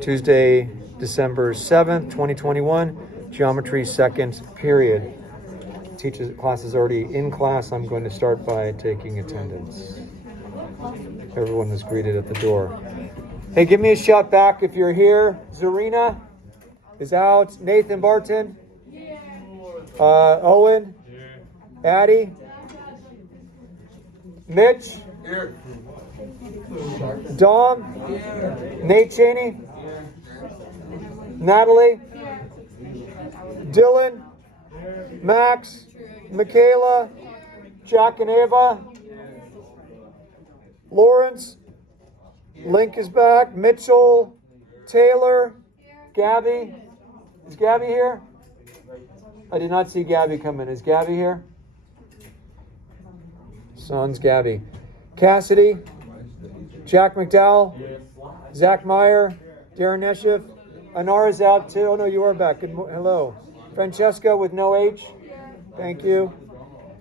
Tuesday, December 7th, 2021, geometry second period. Class is already in class. I'm going to start by taking attendance. Everyone was greeted at the door. Hey, give me a shout back if you're here. Zarina is out. Nathan Barton. Owen. Addie. Mitch. Here. Dom. Nate Cheney. Natalie. Dylan. Max. Michaela. Jack and Ava. Lawrence. Link is back. Mitchell. Taylor. Gabby. Is Gabby here? I did not see Gabby come in. Is Gabby here? Son's Gabby. Cassidy. Jack McDowell. Zach Meyer. Darren Neshiff. Anara's out too. Oh no, you are back. Hello. Francesca with no H. Thank you.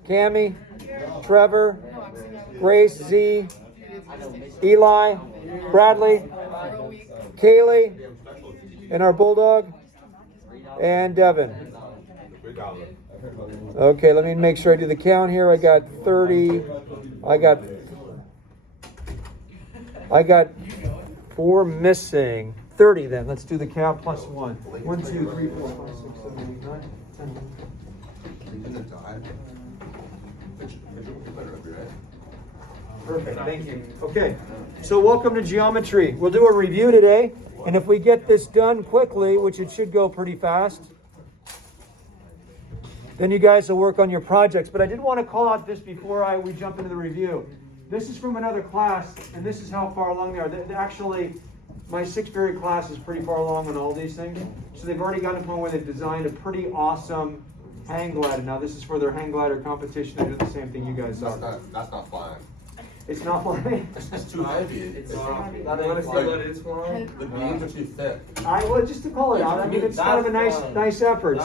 Cammie. Trevor. Grace Z. Eli. Bradley. Kaylee. And our Bulldog. And Devin. Okay, let me make sure I do the count here. I got 30. I got 4 missing. 30 then. Let's do the count plus 1. 1, 2, 3, 4, 5, 6, 7, 8, 9, 10. Perfect, thank you. Okay, so welcome to geometry. We'll do a review today, and if we get this done quickly, which it should go pretty fast, then you guys will work on your projects. But I did want to call out this before we jump into the review. This is from another class, and this is how far along they are. Actually, my 6th period class is pretty far along on all these things. So they've already gotten to the point where they've designed a pretty awesome hang glider. Now this is for their hang glider competition. They do the same thing you guys are. That's not flying. It's not flying? It's too heavy. It's not. it's flying. The beams are too thick. Well, just to call it out. I mean, it's kind of a nice effort.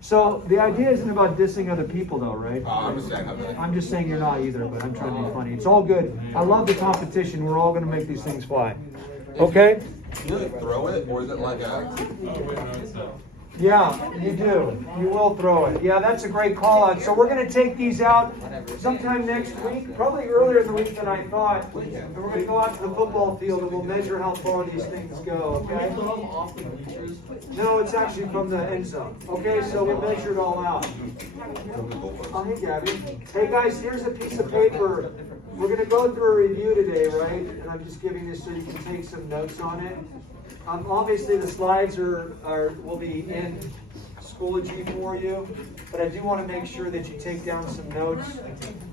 So the idea isn't about dissing other people, though, right? I'm just saying you're not either, but I'm trying to be funny. It's all good. I love the competition. We're all going to make these things fly. Okay? Do you throw it, or is it like a... Yeah, you do. You will throw it. Yeah, that's a great call out. So we're going to take these out sometime next week, probably earlier in the week than I thought. And we're going to go out to the football field and we'll measure how far these things go, okay? No, it's actually from the end zone. Okay, so we measure it all out. Oh, hey, Gabby. Hey, guys, here's a piece of paper. We're going to go through a review today, right? And I'm just giving this so you can take some notes on it. Obviously, the slides will be in Schoology for you, but I do want to make sure that you take down some notes.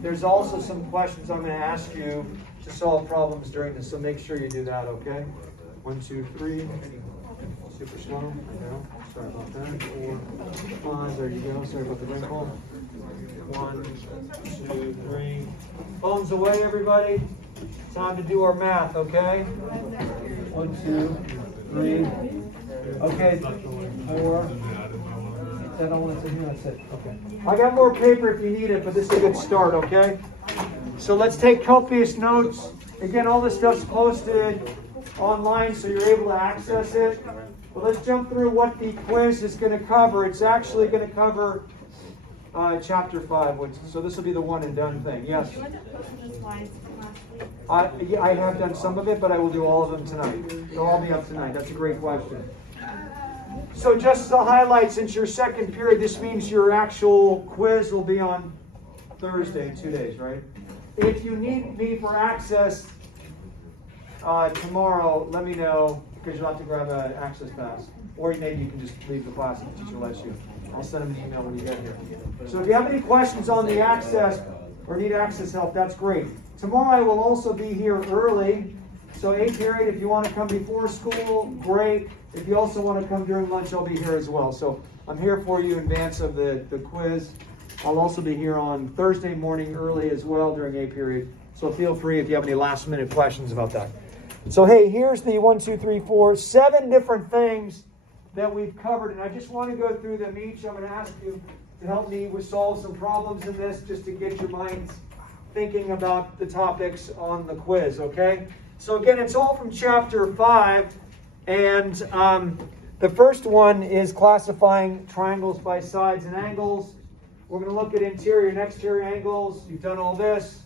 There's also some questions I'm going to ask you to solve problems during this, so make sure you do that, okay? 1, 2, 3. Super slow. There you go. Sorry about that. 4, 5. There you go. Sorry about the wrinkle. 1, 2, 3. Phones away, everybody. Time to do our math, okay? 1, 2, 3. Okay. 4. That all what's in here. That's it. Okay. I got more paper if you need it, but this is a good start, okay? So let's take copious notes. Again, all this stuff's posted online, so you're able to access it. But let's jump through what the quiz is going to cover. It's actually going to cover chapter 5, so this will be the one and done thing. Yes? Do you want to post the slides from last week? I have done some of it, but I will do all of them tonight. They'll all be up tonight. That's a great question. So just to highlight, since your 2nd period, this means your actual quiz will be on Thursday, 2 days, right? If you need me for access tomorrow, let me know, because you'll have to grab an access pass. Or maybe you can just leave the class and the teacher lets you. I'll send them an email when you get here. So if you have any questions on the access or need access help, that's great. Tomorrow I will also be here early. So 8th period, if you want to come before school, great. If you also want to come during lunch, I'll be here as well. So I'm here for you in advance of the quiz. I'll also be here on Thursday morning early as well during 8th period. So feel free if you have any last minute questions about that. So hey, here's the 1, 2, 3, 4, 7 different things that we've covered. And I just want to go through them each. I'm going to ask you to help me solve some problems in this just to get your minds thinking about the topics on the quiz, okay? So again, it's all from chapter 5. And the first one is classifying triangles by sides and angles. We're going to look at interior and exterior angles. You've done all this.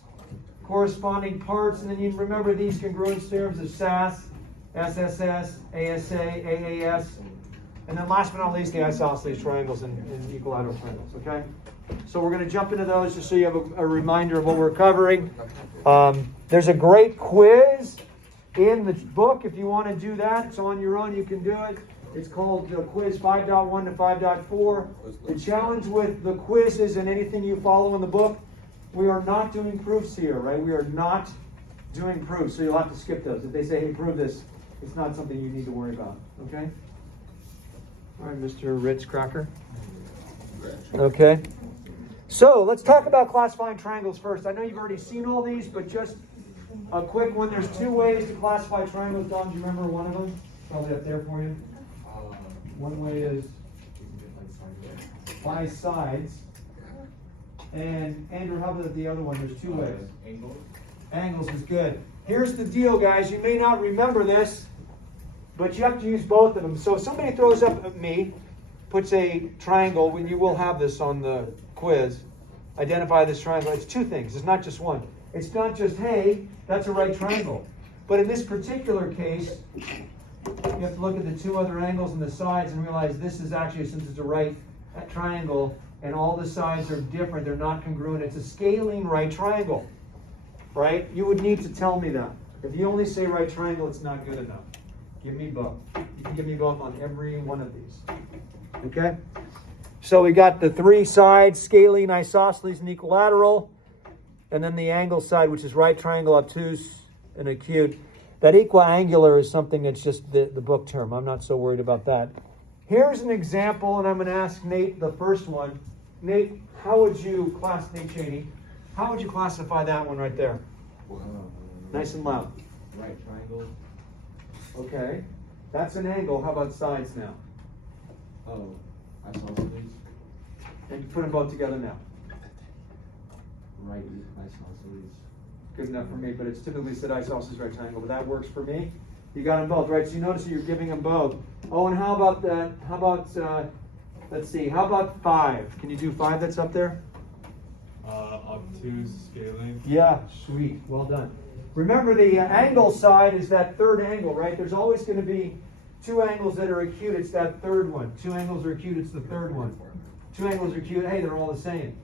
Corresponding parts, and then you remember these congruence theorems of SAS, SSS, ASA, AAS. And then last but not least, the isosceles triangles and equilateral triangles, okay? So we're going to jump into those just so you have a reminder of what we're covering. There's a great quiz in the book if you want to do that. It's on your own, you can do it. It's called Quiz 5.1 to 5.4. The challenge with the quizzes and anything you follow in the book, we are not doing proofs here, right? We are not doing proofs, so you'll have to skip those. If they say, hey, prove this, it's not something you need to worry about, okay? All right, Mr. Ritz Cracker. Okay. So let's talk about classifying triangles first. I know you've already seen all these, but just a quick one. There's two ways to classify triangles. Don, do you remember one of them? Probably up there for you. One way is by sides. And Andrew, how about the other one? There's two ways. Angles is good. Here's the deal, guys. You may not remember this, but you have to use both of them. So if somebody throws up at me, puts a triangle, when you will have this on the quiz, identify this triangle. It's two things. It's not just one. It's not just, hey, that's a right triangle. But in this particular case, you have to look at the two other angles and the sides and realize this is actually, since it's a right triangle, and all the sides are different, they're not congruent. It's a scaling right triangle, right? You would need to tell me that. If you only say right triangle, it's not good enough. Give me both. You can give me both on every one of these. Okay? So we got the three sides, scalene, isosceles, and equilateral. And then the angle side, which is right triangle, obtuse, and acute. That equiangular is something that's just the book term. I'm not so worried about that. Here's an example, and I'm going to ask Nate the first one. Nate, Nate Cheney, how would you classify that one right there? Nice and loud. Right triangle. Okay. That's an angle. How about sides now? Oh, isosceles. And put them both together now. Right isosceles. Good enough for me, but it's typically said isosceles right triangle, but that works for me. You got them both, right? So you notice that you're giving them both. Oh, and how about that? How about, let's see, how about 5? Can you do 5 that's up there? Obtuse, scaling. Yeah, sweet. Well done. Remember, the angle side is that third angle, right? There's always going to be two angles that are acute. It's that third one. Two angles are acute. It's the third one. Two angles are acute. Hey, they're all the same.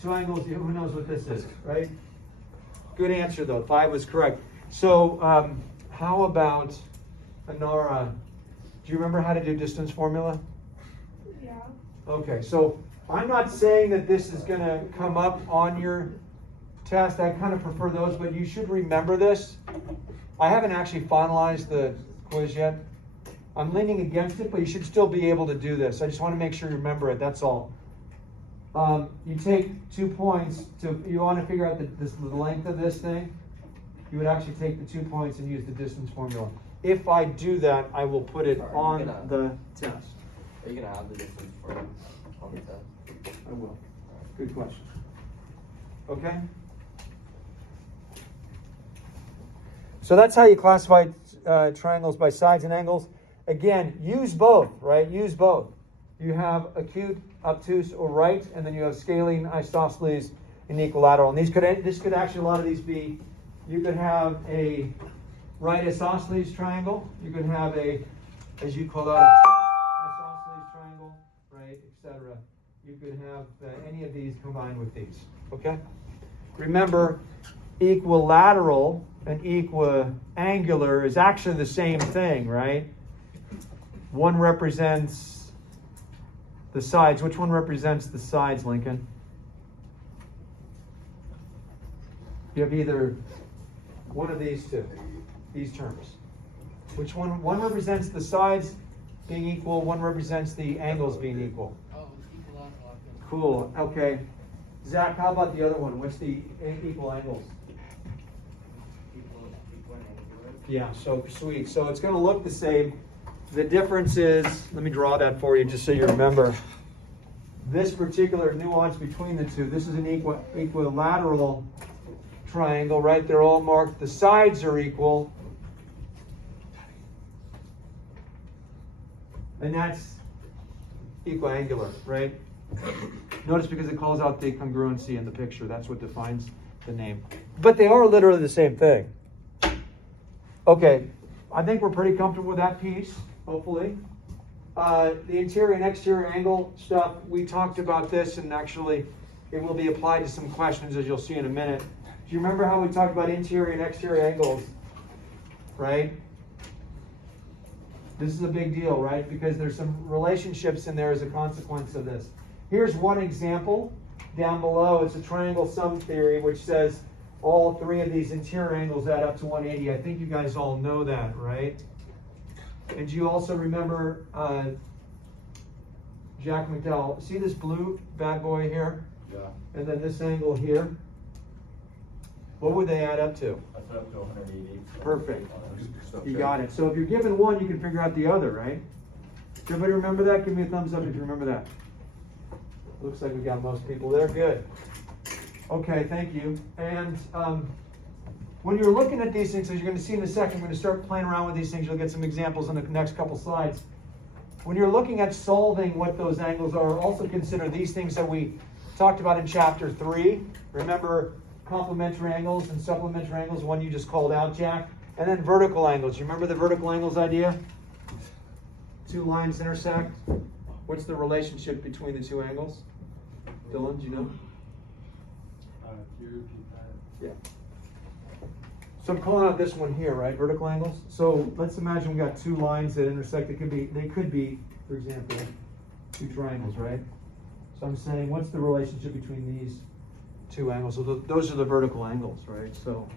Two angles, who knows what this is, right? Good answer, though. 5 was correct. So, how about Anara? Do you remember how to do distance formula? Yeah. Okay, so I'm not saying that this is going to come up on your test. I kind of prefer those, but you should remember this. I haven't actually finalized the quiz yet. I'm leaning against it, but you should still be able to do this. I just want to make sure you remember it, that's all. You take 2 points, you want to figure out the length of this thing. You would actually take the 2 points and use the distance formula. If I do that, I will put it on the test. Are you gonna have the distance for on the test? I will. Good question. Okay? So that's how you classify triangles by sides and angles. Again, use both, right? Use both. You have acute, obtuse, or right, and then you have scalene, isosceles, and equilateral. And this could actually, a lot of these be, you could have a right isosceles triangle. You could have a, as you call out, isosceles triangle, right, etc. You could have any of these combined with these, okay? Remember, equilateral and equiangular is actually the same thing, right? One represents the sides. Which one represents the sides, Lincoln? You have either one of these two, these terms. Which one? One represents the sides being equal, one represents the angles being equal. Oh, equilateral. Cool, okay. Zach, how about the other one? What's the equal angles? Yeah, so sweet. So it's going to look the same. The difference is, let me draw that for you just so you remember. This particular nuance between the two, this is an equilateral triangle, right? They're all marked. The sides are equal. And that's equiangular, right? Notice because it calls out the congruency in the picture, that's what defines the name. But they are literally the same thing. Okay, I think we're pretty comfortable with that piece, hopefully. The interior and exterior angle stuff, we talked about this, and actually it will be applied to some questions, as you'll see in a minute. Do you remember how we talked about interior and exterior angles, right? This is a big deal, right? Because there's some relationships in there as a consequence of this. Here's one example down below. It's a triangle sum theory, which says all three of these interior angles add up to 180. I think you guys all know that, right? And do you also remember Jack McDowell? See this blue bad boy here? Yeah, And then this angle here? What would they add up to? I put up to 180. Perfect. You got it. So if you're given one, you can figure out the other, right? Does everybody remember that? Give me a thumbs up if you remember that. Looks like we got most people there. Good. Okay, thank you. And when you're looking at these things, as you're going to see in a second, I'm going to start playing around with these things. You'll get some examples in the next couple slides. When you're looking at solving what those angles are, also consider these things that we talked about in chapter 3. Remember complementary angles and supplementary angles, one you just called out, Jack. And then vertical angles. You remember the vertical angles idea? Two lines intersect. What's the relationship between the two angles? Dylan, do you know? Can you repeat that? Yeah. So I'm calling out this one here, right? Vertical angles. So let's imagine we got two lines that intersect. They could be, for example, two triangles, right? So I'm saying, what's the relationship between these two angles? So those are the vertical angles, right? So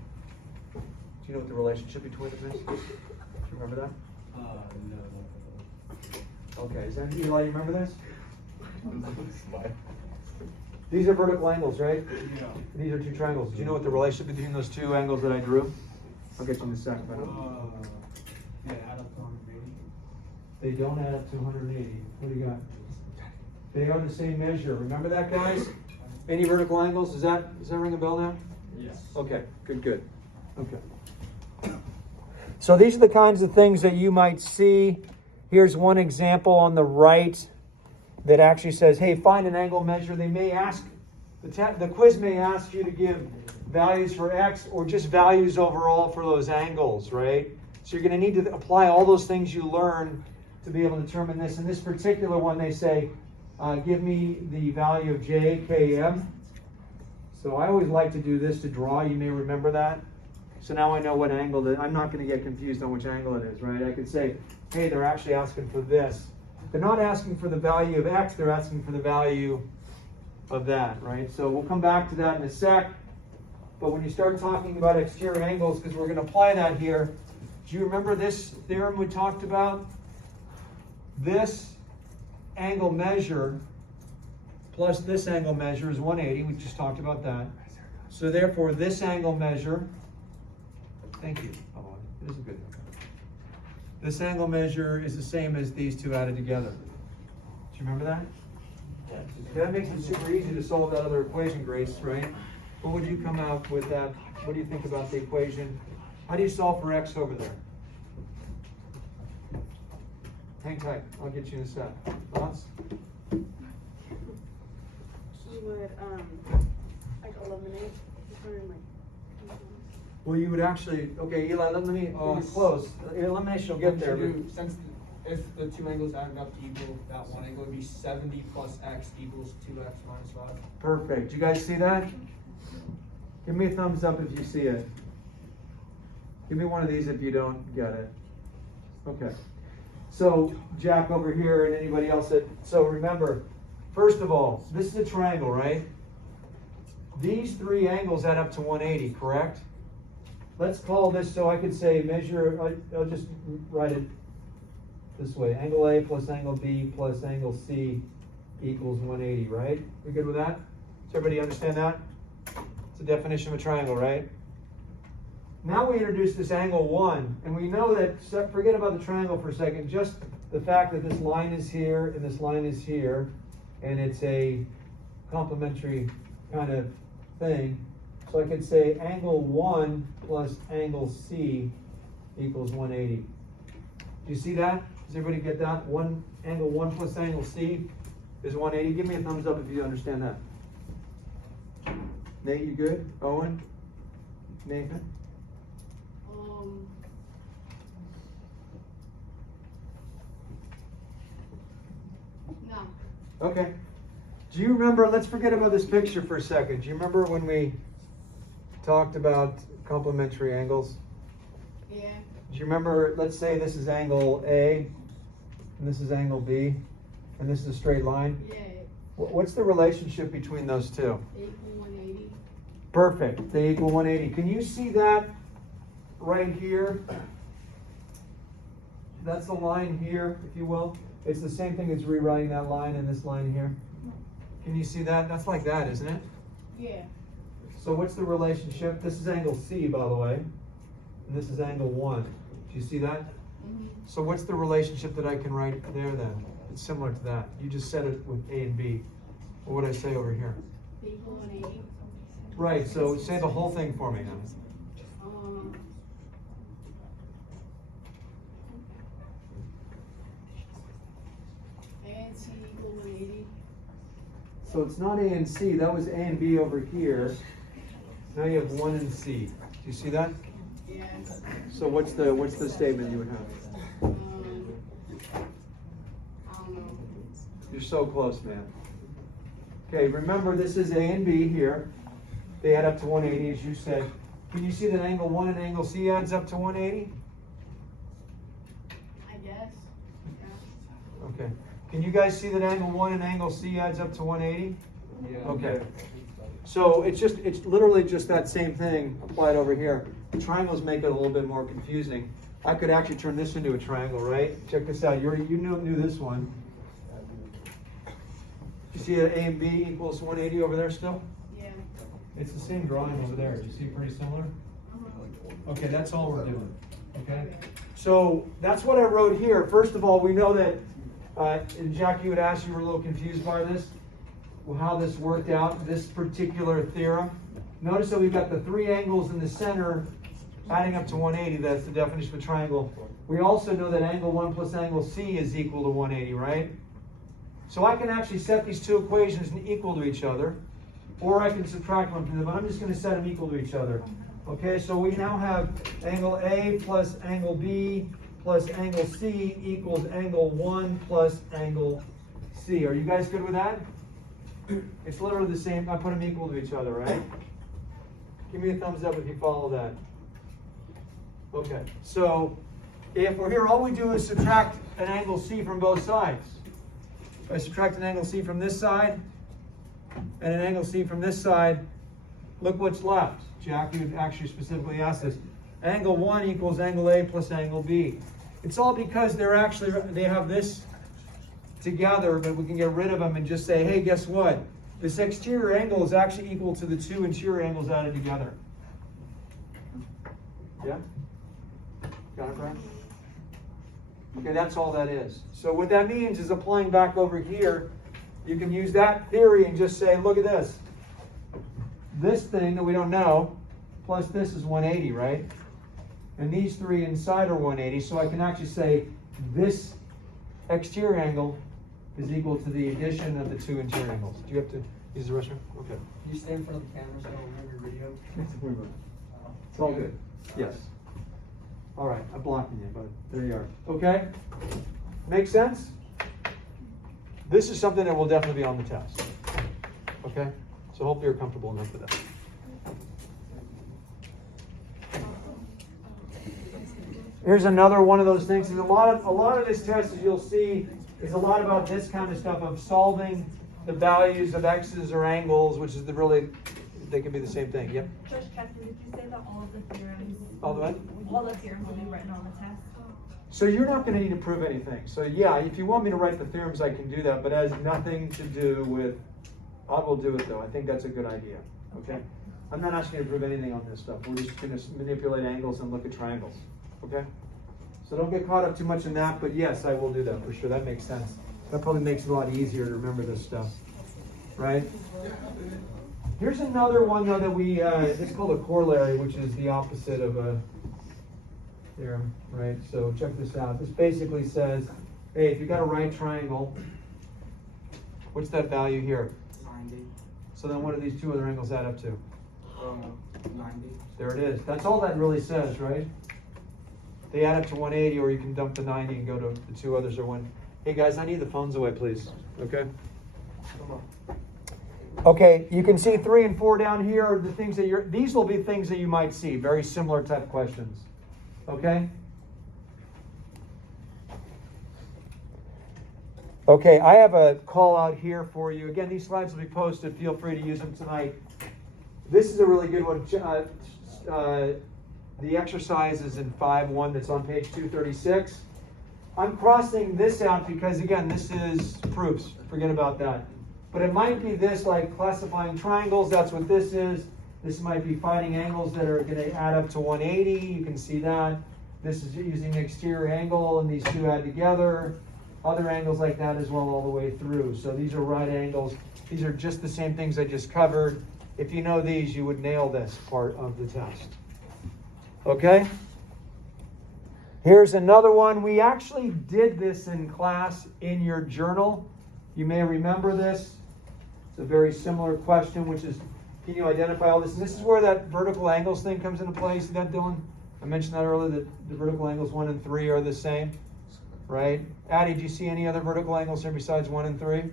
do you know what the relationship between them is? Do you remember that? No. Okay, is that Eli? You remember this? These are vertical angles, right? Yeah. These are two triangles. Do you know what the relationship between those two angles that I drew? I'll get you in a second. Yeah, add up to 180. They don't add up to 180. What do you got? They are the same measure. Remember that, guys? Any vertical angles? Does that ring a bell now? Yes. Okay, good. Okay. So these are the kinds of things that you might see. Here's one example on the right that actually says, hey, find an angle measure. They may ask, the quiz may ask you to give values for x or just values overall for those angles, right? So you're going to need to apply all those things you learn to be able to determine this. In this particular one, they say, give me the value of j, k, m. So I always like to do this to draw. You may remember that. So now I know what angle that, I'm not going to get confused on which angle it is, right? I could say, hey, they're actually asking for this. They're not asking for the value of x, they're asking for the value of that, right? So we'll come back to that in a sec. But when you start talking about exterior angles, because we're going to apply that here, do you remember this theorem we talked about? This angle measure plus this angle measure is 180. We just talked about that. So therefore, this angle measure, thank you. Oh, it is a good one. This angle measure is the same as these two added together. Do you remember that? That makes it super easy to solve that other equation, Grace, right? What would you come out with that? What do you think about the equation? How do you solve for x over there? Hang tight. I'll get you in a sec. Thoughts? She would, like eliminate, just wondering like. Well, you would actually, okay, Eli, let me, you're close. Elimination will get there. but- Since if the two angles added up to equal that one angle, would be 70 plus x equals 2x minus 5. Perfect. You guys see that? Give me a thumbs up if you see it. Give me one of these if you don't get it. Okay. So Jack over here and anybody else that, so remember, first of all, this is a triangle, right? These three angles add up to 180, correct? Let's call this, so I could say measure, I'll just write it this way. Angle A plus angle B plus angle C equals 180, right? We good with that? Does everybody understand that? It's a definition of a triangle, right? Now we introduce this angle 1, and we know that, forget about the triangle for a second, just the fact that this line is here and this line is here, and it's a complementary kind of thing. So I could say angle 1 plus angle C equals 180. Do you see that? Does everybody get that? Angle 1 plus angle C is 180. Give me a thumbs up if you understand that. Nate, you good? Owen? Nathan? No. Okay. Do you remember, let's forget about this picture for a second. Do you remember when we talked about complementary angles? Yeah. Do you remember, let's say this is angle A, and this is angle B, and this is a straight line? Yeah. What's the relationship between those two? They equal 180. Perfect, they equal 180. Can you see that right here? That's the line here, if you will. It's the same thing as rewriting that line and this line here. Can you see that? That's like that, isn't it? Yeah. So what's the relationship? This is angle C, by the way, and this is angle 1. Do you see that? Mm-hmm. So what's the relationship that I can write there then? It's similar to that. You just said it with A and B. What would I say over here? They equal 180. Right, so say the whole thing for me now. A and C equal 180. So it's not A and C, that was A and B over here. Now you have 1 and C. Do you see that? Yes. So what's the statement you would have? I don't know. You're so close, man. Okay, remember this is A and B here. They add up to 180, as you said. Can you see that angle 1 and angle C adds up to 180? I guess. Yeah. Okay. Can you guys see that angle 1 and angle C adds up to 180? Yeah. Okay. So it's literally just that same thing applied over here. Triangles make it a little bit more confusing. I could actually turn this into a triangle, right? Check this out. You knew this one. You see that A and B equals 180 over there still? Yeah. It's the same drawing over there. Do you see pretty similar? Okay, that's all we're doing. Okay? So that's what I wrote here. First of all, we know that, and Jackie would ask, you were a little confused by this, how this worked out, this particular theorem. Notice that we've got the 3 angles in the center adding up to 180. That's the definition of a triangle. We also know that angle 1 plus angle C is equal to 180, right? So I can actually set these two equations equal to each other, or I can subtract one from them, but I'm just going to set them equal to each other. Okay, so we now have angle A plus angle B plus angle C equals angle 1 plus angle C. Are you guys good with that? It's literally the same. I put them equal to each other, right? Give me a thumbs up if you follow that. Okay, so if we're here, all we do is subtract an angle C from both sides. If I subtract an angle C from this side and an angle C from this side, look what's left. Jackie would actually specifically ask this. Angle 1 equals angle A plus angle B. It's all because they have this together, but we can get rid of them and just say, hey, guess what? This exterior angle is actually equal to the 2 interior angles added together. Yeah? Got it, Brian? Okay, that's all that is. So what that means is applying back over here, you can use that theory and just say, look at this. This thing that we don't know, plus this is 180, right? And these 3 inside are 180, so I can actually say this exterior angle is equal to the addition of the 2 interior angles. Do you have to use the restroom? Okay. You stay in front of the camera so I don't remember your video. It's all good. Yes. All right, I'm blocking you, but there you are. Okay? Make sense? This is something that will definitely be on the test. Okay? So hopefully you're comfortable enough with that. Here's another one of those things. There's a lot of this test, as you'll see, is a lot about this kind of stuff of solving the values of x's or angles, which is they can be the same thing. Yep. Judge Chester, did you say that all of the theorems, All the what? all the theorems will be written on the test? So you're not going to need to prove anything. So yeah, if you want me to write the theorems, I can do that, but it has nothing to do with, I will do it though. I think that's a good idea. Okay? I'm not asking you to prove anything on this stuff. We're just going to manipulate angles and look at triangles. Okay? So don't get caught up too much in that, but yes, I will do that for sure. That makes sense. That probably makes it a lot easier to remember this stuff. Right? Here's another one though that it's called a corollary, which is the opposite of theorem, right? So check this out. This basically says, hey, if you've got a right triangle, what's that value here? 90. So then what do these two other angles add up to? 90. There it is. That's all that really says, right? They add up to 180, or you can dump the 90 and go to the two others are one. Hey guys, I need the phones away, please. Okay? Come on. Okay, you can see 3 and 4 down here are the things that these will be things that you might see. Very similar type questions. Okay? Okay, I have a call out here for you. Again, these slides will be posted. Feel free to use them tonight. This is a really good one. The exercise is in 5.1 that's on page 236. I'm crossing this out because, again, this is proofs. Forget about that. But it might be this, like classifying triangles. That's what this is. This might be finding angles that are going to add up to 180. You can see that. This is using the exterior angle, and these two add together. Other angles like that as well all the way through. So these are right angles. These are just the same things I just covered. If you know these, you would nail this part of the test. Okay? Here's another one. We actually did this in class in your journal. You may remember this. It's a very similar question, which is, can you identify all this? And this is where that vertical angles thing comes into play. See that, Dylan? I mentioned that earlier, that the vertical angles 1 and 3 are the same, right? Addie, do you see any other vertical angles here besides 1 and 3?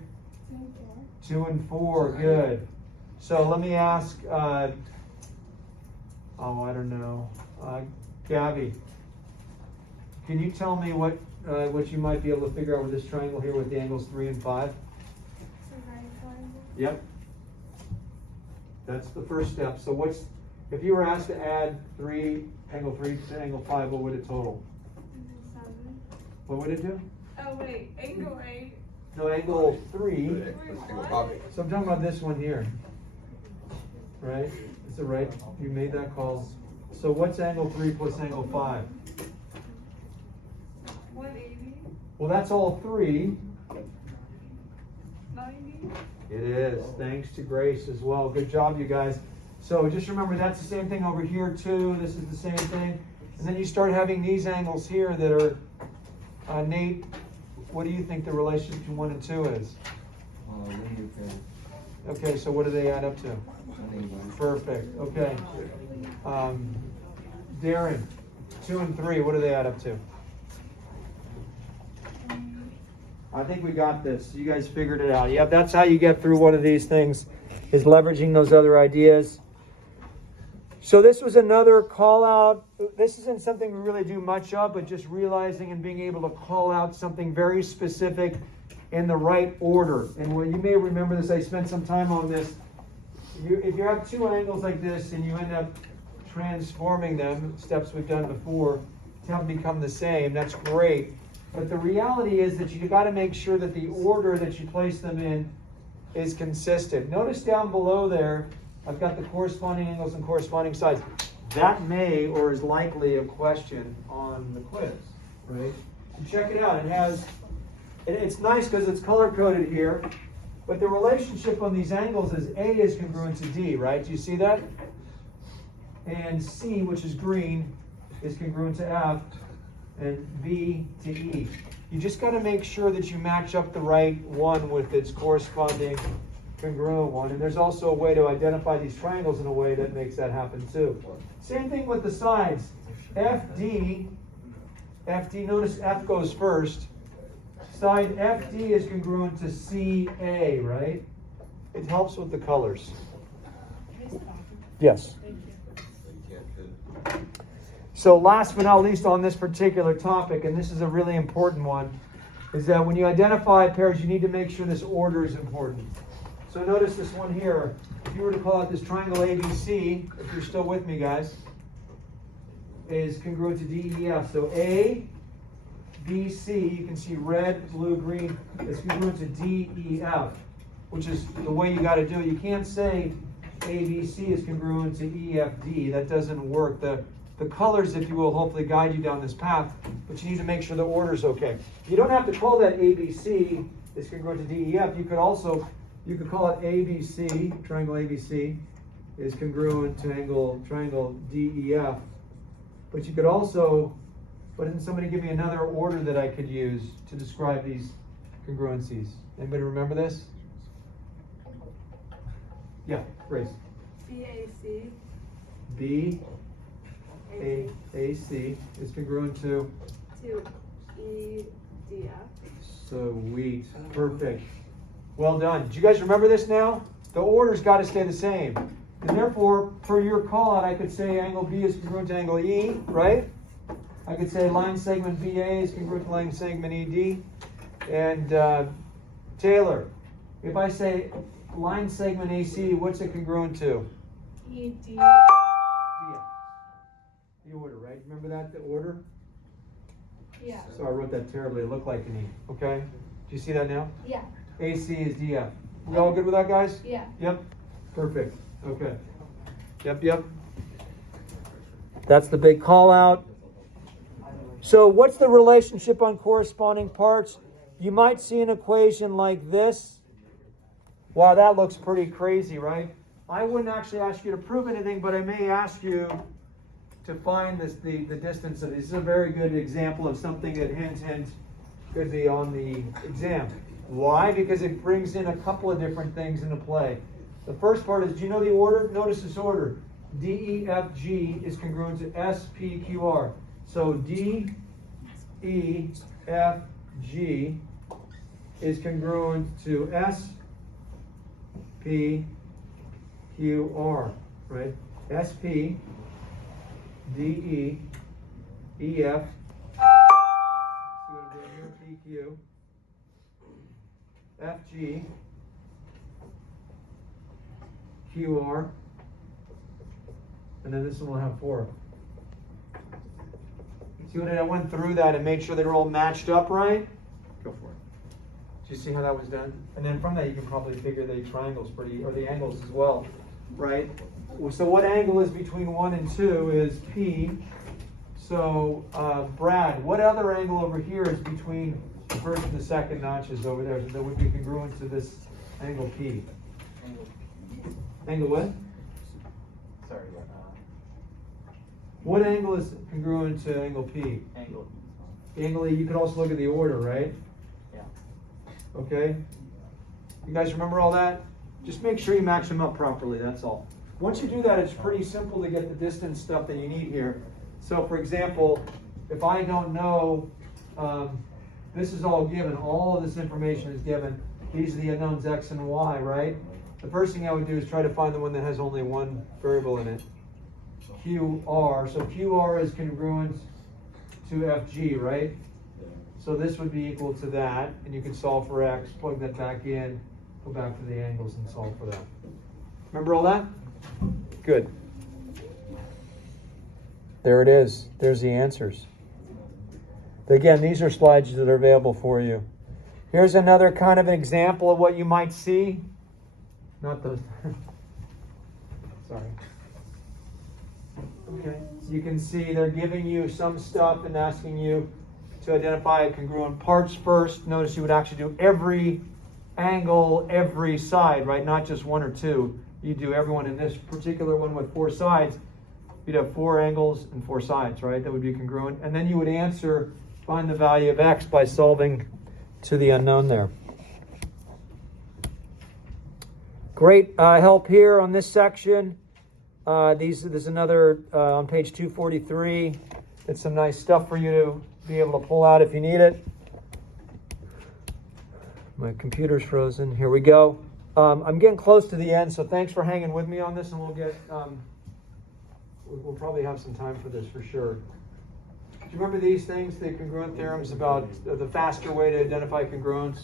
2 and 4, good. So let me ask, I don't know, Gabby, can you tell me what you might be able to figure out with this triangle here with the angles 3 and 5? Yep. That's the first step. So if you were asked to add angle 3 to angle 5, what would it total? 7. What would it do? Oh wait, angle 8. No, angle 3. What? So I'm talking about this one here. Right? Is it right? You made that call. So what's angle 3 plus angle 5? 180. Well, that's all 3. 90. It is. Thanks to Grace as well. Good job, you guys. So just remember, that's the same thing over here too. This is the same thing. And then you start having these angles here that are, Nate, what do you think the relationship between 1 and 2 is? Okay, so what do they add up to? Perfect. Okay. Darren, 2 and 3, what do they add up to? I think we got this. You guys figured it out. Yep, that's how you get through one of these things, is leveraging those other ideas. So this was another call out. This isn't something we really do much of, but just realizing and being able to call out something very specific in the right order. And when you may remember this, I spent some time on this. If you have two angles like this and you end up transforming them, steps we've done before, to have them become the same, that's great. But the reality is that you've got to make sure that the order that you place them in is consistent. Notice down below there, I've got the corresponding angles and corresponding sides. That may or is likely a question on the quiz, right? So check it out. It's nice because it's color-coded here, but the relationship on these angles is A is congruent to D, right? Do you see that? And C, which is green, is congruent to F, and B to E. You just got to make sure that you match up the right one with its corresponding congruent one. And there's also a way to identify these triangles in a way that makes that happen too. Same thing with the sides. FD, notice F goes first. Side FD is congruent to CA, right? It helps with the colors. Yes. So last but not least on this particular topic, and this is a really important one, is that when you identify pairs, you need to make sure this order is important. So notice this one here. If you were to call out this triangle ABC, if you're still with me, guys, is congruent to DEF. So A, B, C, you can see red, blue, green, is congruent to DEF, which is the way you got to do it. You can't say ABC is congruent to EFD. That doesn't work. The colors, if you will, hopefully guide you down this path, but you need to make sure the order is okay. You don't have to call that ABC is congruent to DEF. You could call it ABC, triangle ABC, is congruent to triangle DEF. But you could also But doesn't somebody give me another order that I could use to describe these congruencies? Anybody remember this? Yeah, Grace. BAC. B A C is congruent to To EDF. sweet. Perfect. Well done. Do you guys remember this now? The order's got to stay the same. And therefore, for your call out, I could say angle B is congruent to angle E, right? I could say line segment BA is congruent to line segment ED. And Taylor, if I say line segment AC, what's it congruent to? ED. Yeah. The order, right? Remember that, the order? Yeah. So I wrote that terribly. It looked like an E. Okay? Do you see that now? Yeah. AC is DF. We all good with that, guys? Yeah. Yep. Perfect. Okay. Yep. That's the big call out. So what's the relationship on corresponding parts? You might see an equation like this. Wow, that looks pretty crazy, right? I wouldn't actually ask you to prove anything, but I may ask you to find the distance of this. This is a very good example of something that hint could be on the exam. Why? Because it brings in a couple of different things into play. The first part is, do you know the order? Notice this order. D, E, F, G is congruent to S, P, Q, R. So D, E, F, G is congruent to S, P, Q, R, right? S, P, D, E, E, F, so we're going to go here, P, Q, F, G, Q, R, and then this one will have 4. See what I went through that and made sure they were all matched up right? Go for it. Do you see how that was done? And then from that you can probably figure the triangles or the angles as well, right? So what angle is between 1 and 2 is P. So Brad, what other angle over here is between the first and the second notches over there that would be congruent to this angle P? Angle what? Sorry, What angle is congruent to angle P? angle. Angle E, you could also look at the order, right? Yeah. Okay? You guys remember all that? Just make sure you match them up properly, that's all. Once you do that, it's pretty simple to get the distance stuff that you need here. So for example, if I don't know, this is all given, all of this information is given. These are the unknowns X and Y, right? The first thing I would do is try to find the one that has only one variable in it. QR, so QR is congruent to FG, right? So this would be equal to that, and you can solve for X, plug that back in, go back to the angles and solve for that. Remember all that? Good. There it is. There's the answers. Again, these are slides that are available for you. Here's another kind of an example of what you might see. Not those. Sorry. Okay, so you can see they're giving you some stuff and asking you to identify congruent parts first. Notice you would actually do every angle, every side, right? Not just 1 or 2. You do everyone. In this particular one with 4 sides, you'd have 4 angles and 4 sides, right? That would be congruent. And then you would answer, find the value of X by solving to the unknown there. Great help here on this section. There's another on page 243. It's some nice stuff for you to be able to pull out if you need it. My computer's frozen. Here we go. I'm getting close to the end, so thanks for hanging with me on this, and we'll get. We'll probably have some time for this for sure. Do you remember these things, the congruent theorems about the faster way to identify congruence?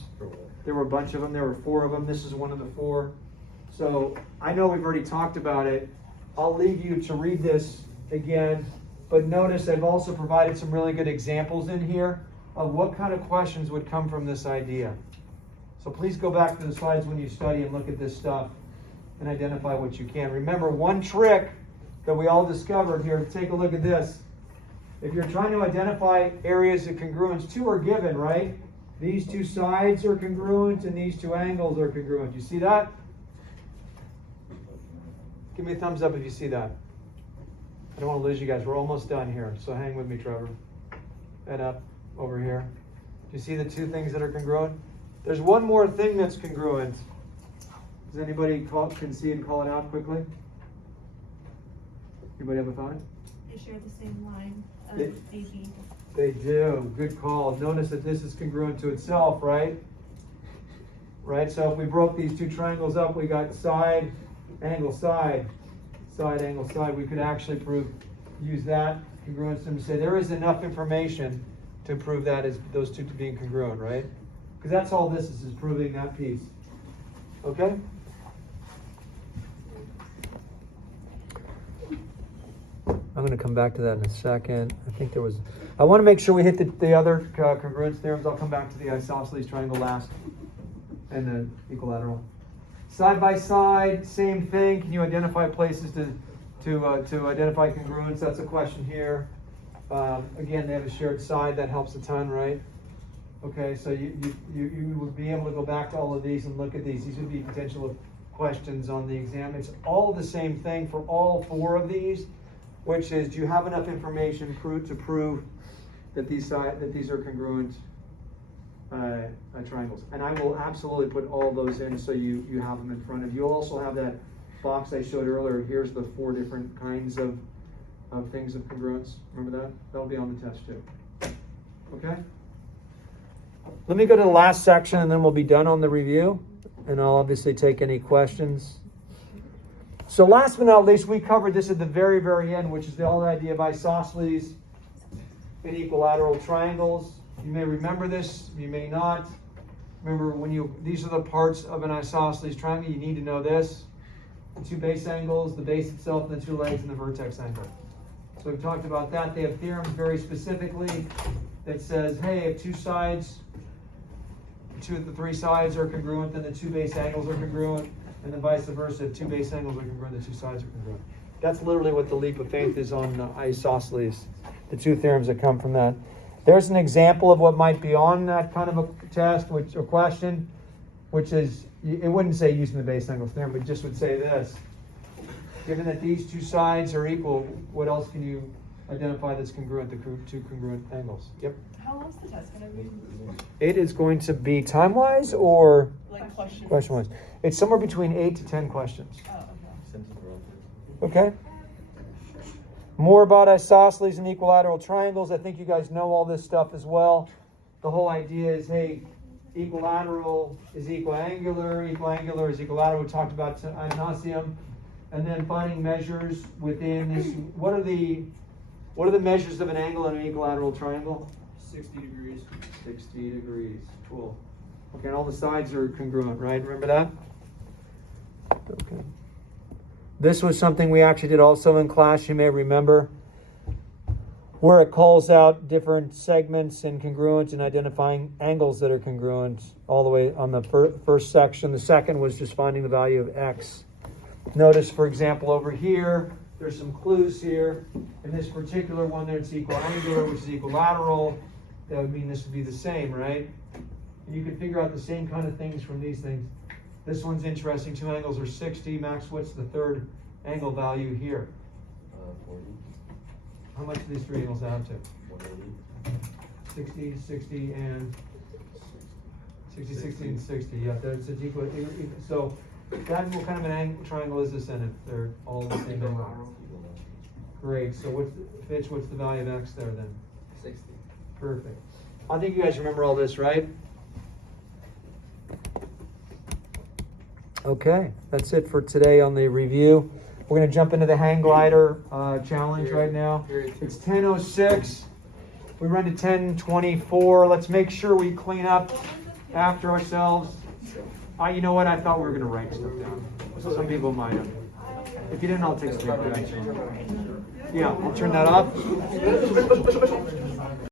There were a bunch of them. There were 4 of them. This is one of the 4. So I know we've already talked about it. I'll leave you to read this again, but notice I've also provided some really good examples in here of what kind of questions would come from this idea. So please go back to the slides when you study and look at this stuff and identify what you can. Remember, one trick that we all discovered here, take a look at this. If you're trying to identify areas of congruence, 2 are given, right? These 2 sides are congruent and these 2 angles are congruent. You see that? Give me a thumbs up if you see that. I don't want to lose you guys. We're almost done here, so hang with me, Trevor. and up over here. Do you see the two things that are congruent? There's one more thing that's congruent. Does anybody can see and call it out quickly? Anybody have a thought? They share the same line of Yeah. AB. They do. Good call. Notice that this is congruent to itself, right? Right? So if we broke these two triangles up, we got side, angle, side, side, angle, side. We could actually use that congruence and say there is enough information to prove that as those two to being congruent, right? Because that's all this is proving that piece. Okay? I'm going to come back to that in a second. I want to make sure we hit the other congruence theorems. I'll come back to the isosceles triangle last and the equilateral. Side by side, same thing. Can you identify places to identify congruence? That's a question here. Again, they have a shared side. That helps a ton, right? Okay, so you would be able to go back to all of these and look at these. These would be potential questions on the exam. It's all the same thing for all four of these, which is, do you have enough information to prove that these are congruent triangles? And I will absolutely put all those in so you have them in front of you. You'll also have that box I showed earlier. Here's the 4 different kinds of things of congruence. Remember that? That'll be on the test too. Okay? Let me go to the last section and then we'll be done on the review. And I'll obviously take any questions. So last but not least, we covered this at the very, very end, which is the whole idea of isosceles and equilateral triangles. You may remember this, you may not. Remember, these are the parts of an isosceles triangle. You need to know this: the 2 base angles, the base itself, and the 2 legs, and the vertex angle. So we've talked about that. They have theorems very specifically that says, hey, if 2 sides, 2 of the 3 sides are congruent, then the 2 base angles are congruent. And then vice versa, if 2 base angles are congruent, the 2 sides are congruent. That's literally what the leap of faith is on isosceles, the 2 theorems that come from that. There's an example of what might be on that kind of a test or question, which is, it wouldn't say using the base angles theorem, but just would say this: given that these 2 sides are equal, what else can you identify that's congruent, the 2 congruent angles? Yep. How long's the test gonna be? It is going to be time-wise or Like questions? question-wise? It's somewhere between 8 to 10 questions. Oh, okay. Simpsons are okay. Okay. More about isosceles and equilateral triangles. I think you guys know all this stuff as well. The whole idea is, hey, equilateral is equiangular is equilateral. We talked about ad nauseum. And then finding measures within this. What are the measures of an angle in an equilateral triangle? 60 degrees. 60 degrees. Cool. Okay, and all the sides are congruent, right? Remember that? Okay. This was something we actually did also in class, you may remember, where it calls out different segments and congruence and identifying angles that are congruent all the way on the first section. The second was just finding the value of x. Notice, for example, over here, there's some clues here. In this particular one, there's equiangular, which is equilateral. That would mean this would be the same, right? And you can figure out the same kind of things from these things. This one's interesting. 2 angles are 60. Max, what's the third angle value here? 40, How much do these 3 angles add to? 180. 60, 60, and 60, 60, and 60. Yeah, it's equal. So that what kind of an triangle is this in it? They're all the same angle. Great. So what's the value of x there then? 60. Perfect. I think you guys remember all this, right? Okay, that's it for today on the review. We're going to jump into the hang glider challenge right now. It's 10:06. We run to 10:24. Let's make sure we clean up after ourselves. You know what? I thought we were going to write stuff down. Some people might have. If you didn't, I'll take a picture. Yeah, we'll turn that off.